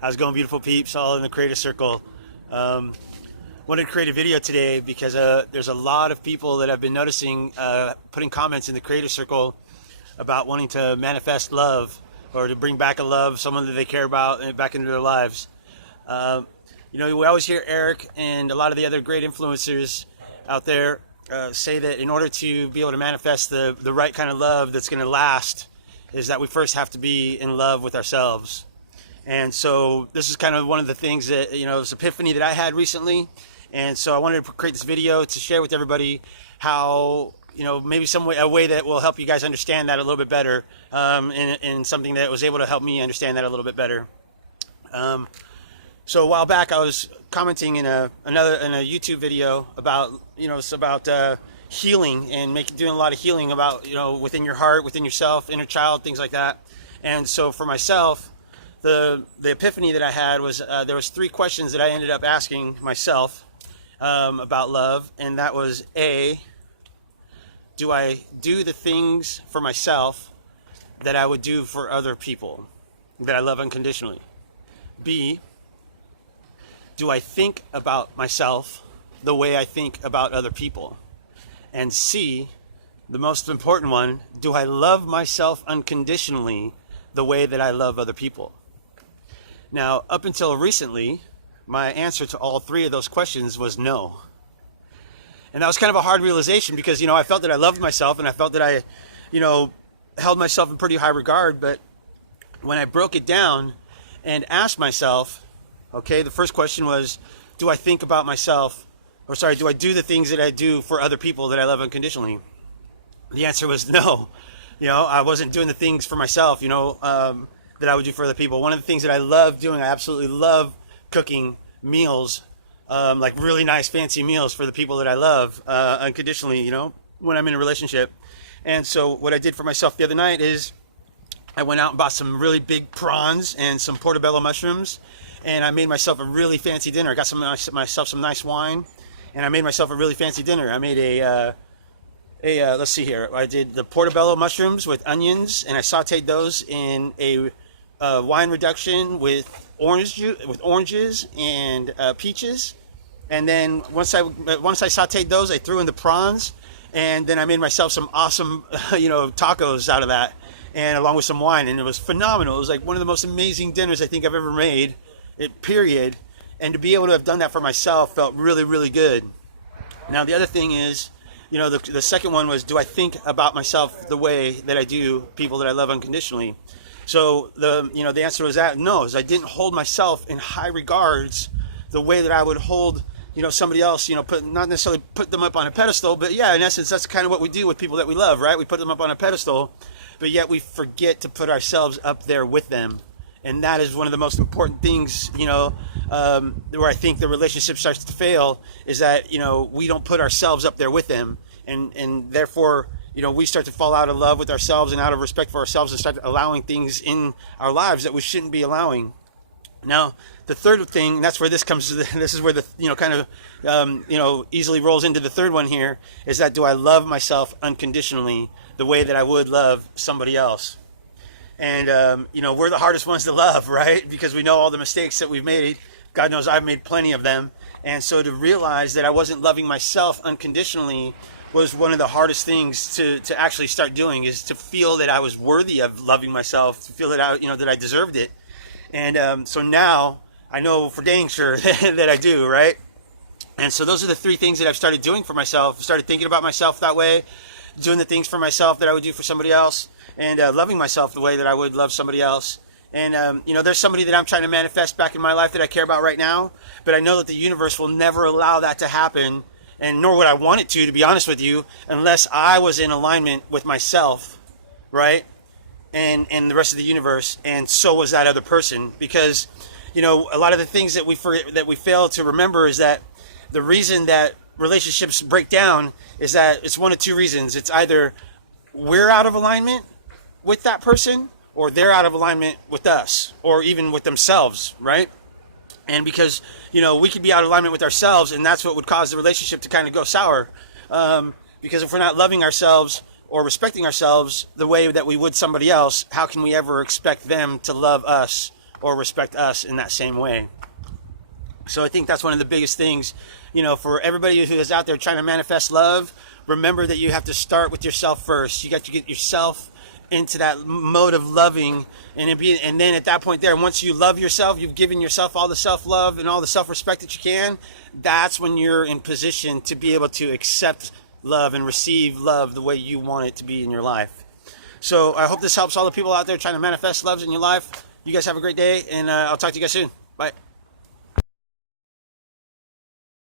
How's it going, beautiful peeps, all in the creator circle? Wanted to create a video today because there's a lot of people that I've been noticing putting comments in the creator circle about wanting to manifest love or to bring back a love, someone that they care about, back into their lives. We always hear Eric and a lot of the other great influencers out there say that in order to be able to manifest the right kind of love that's going to last is that we first have to be in love with ourselves. And so this is kind of one of the things that, this epiphany that I had recently. And so I wanted to create this video to share with everybody how, maybe a way that will help you guys understand that a little bit better, and something that was able to help me understand that a little bit better. So a while back I was commenting in a YouTube video about, it's about healing and doing a lot of healing about, within your heart, within yourself, inner child, things like that. And so for myself, the epiphany that I had was there was 3 questions that I ended up asking myself about love, and that was: A, do I do the things for myself that I would do for other people that I love unconditionally? B, do I think about myself the way I think about other people? And C, the most important one, do I love myself unconditionally the way that I love other people? Now, up until recently, my answer to all 3 of those questions was no. And that was kind of a hard realization because, I felt that I loved myself and I felt that I, held myself in pretty high regard. But when I broke it down and asked myself, okay, the first question was, do I think about myself, do I do the things that I do for other people that I love unconditionally? The answer was no. I wasn't doing the things for myself, that I would do for other people. One of the things that I love doing, I absolutely love cooking meals, like really nice fancy meals for the people that I love unconditionally, when I'm in a relationship. And so what I did for myself the other night is I went out and bought some really big prawns and some portobello mushrooms, and I made myself a really fancy dinner. I got myself some nice wine, and I made myself a really fancy dinner. I made let's see here. I did the portobello mushrooms with onions, and I sauteed those in a wine reduction with oranges and peaches. And then once I sauteed those, I threw in the prawns, and then I made myself some awesome tacos out of that, and along with some wine, and it was phenomenal. It was like one of the most amazing dinners I think I've ever made, period. And to be able to have done that for myself felt really, really good. Now the other thing is, the second one was, do I think about myself the way that I do people that I love unconditionally? So the answer was that no, is I didn't hold myself in high regards the way that I would hold, somebody else, not necessarily put them up on a pedestal, but yeah, in essence, that's kind of what we do with people that we love, right? We put them up on a pedestal, but yet we forget to put ourselves up there with them. And that is one of the most important things, where I think the relationship starts to fail, is that, we don't put ourselves up there with them. And therefore, we start to fall out of love with ourselves and out of respect for ourselves and start allowing things in our lives that we shouldn't be allowing. Now, the third thing, that's where this comes to, this is where the, easily rolls into the third one here, is that do I love myself unconditionally the way that I would love somebody else? And, we're the hardest ones to love, right? Because we know all the mistakes that we've made. God knows I've made plenty of them. And so to realize that I wasn't loving myself unconditionally was one of the hardest things to actually start doing, is to feel that I was worthy of loving myself, to feel that that I deserved it. And so now I know for dang sure that I do, right? And so those are the 3 things that I've started doing for myself. Started thinking about myself that way, doing the things for myself that I would do for somebody else, and loving myself the way that I would love somebody else. And, there's somebody that I'm trying to manifest back in my life that I care about right now, but I know that the universe will never allow that to happen, and nor would I want it to be honest with you, unless I was in alignment with myself, right? And the rest of the universe, and so was that other person. Because, a lot of the things that we fail to remember is that the reason that relationships break down is that it's one of 2 reasons. It's either we're out of alignment with that person, or they're out of alignment with us, or even with themselves, right? And because, we could be out of alignment with ourselves, and that's what would cause the relationship to kind of go sour. Because if we're not loving ourselves or respecting ourselves the way that we would somebody else, how can we ever expect them to love us or respect us in that same way. So I think that's one of the biggest things, you know, for everybody who is out there trying to manifest love. Remember that you have to start with yourself first. You got to get yourself into that mode of loving, and then at that point there, once you love yourself, you've given yourself all the self-love and all the self-respect that you can, that's when you're in position to be able to accept love and receive love the way you want it to be in your life. So I hope this helps all the people out there trying to manifest loves in your life. You guys have a great day, and I'll talk to you guys soon. Bye.